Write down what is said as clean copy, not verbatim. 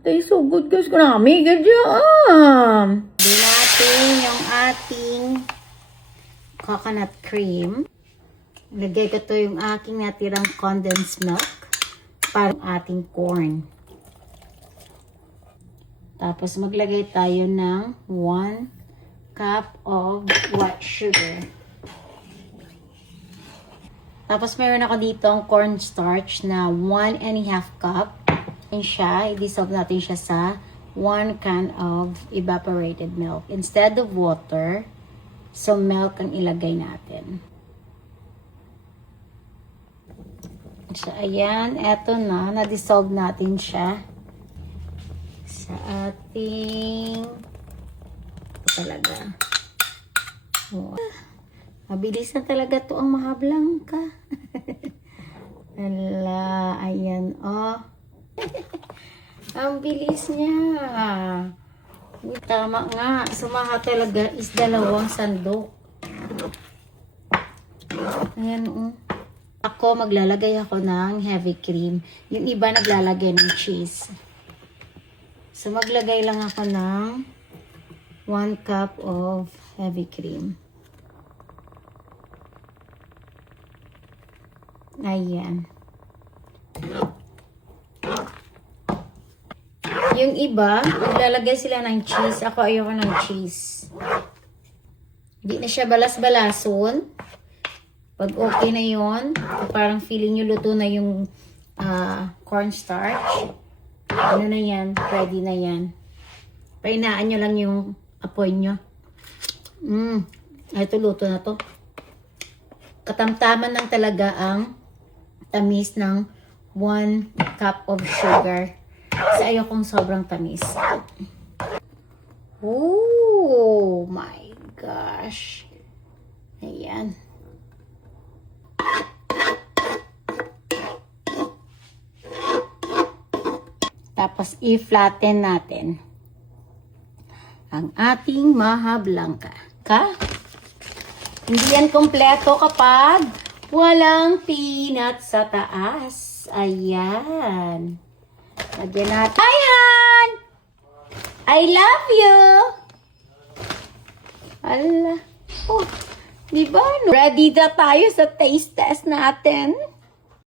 Tastes so good guys. Kunami, ganyan. Hindi natin yung ating coconut cream. Lagay ko to yung aking natirang condensed milk para yung ating corn. Tapos maglagay tayo ng 1 cup of white sugar. Tapos meron ako dito ang cornstarch na 1½ cup. Yan siya, i-dissolve natin siya sa 1 can of evaporated milk. Instead of water, so milk ang ilagay natin. So, ayan, eto na, na-dissolve natin siya sa ating talaga. Wow. Mabilis na talaga to ang mahablangka. Ala, ayan, oh. Ang bilis niya. Uy, tama nga. Sumaha talaga is 2 sandok. Ayan, oh. Ako, maglalagay ako ng heavy cream. Yung iba naglalagay ng cheese. So, maglagay lang ako ng 1 cup of heavy cream. Ayan. Yung iba, naglalagay sila ng cheese. Ako, ayoko ng cheese. Hindi na siya balas-balason. Pag okay na yon, parang feeling nyo luto na yung cornstarch. Ano na yan? Ready na yan. Painaan nyo lang yung apoy nyo. Ito, luto na to. Katamtaman lang talaga ang tamis ng 1 cup of sugar. Kasi ayokong sobrang tamis. Oh my gosh. Ayan. Tapos i-flatten natin ang ating mahablangka. Hindi yan kompleto kapag walang peanut sa taas. Ayan. Lagyan natin. Hi, Han! I love you! Ala. Oh, di ba? No? Ready na tayo sa taste test natin.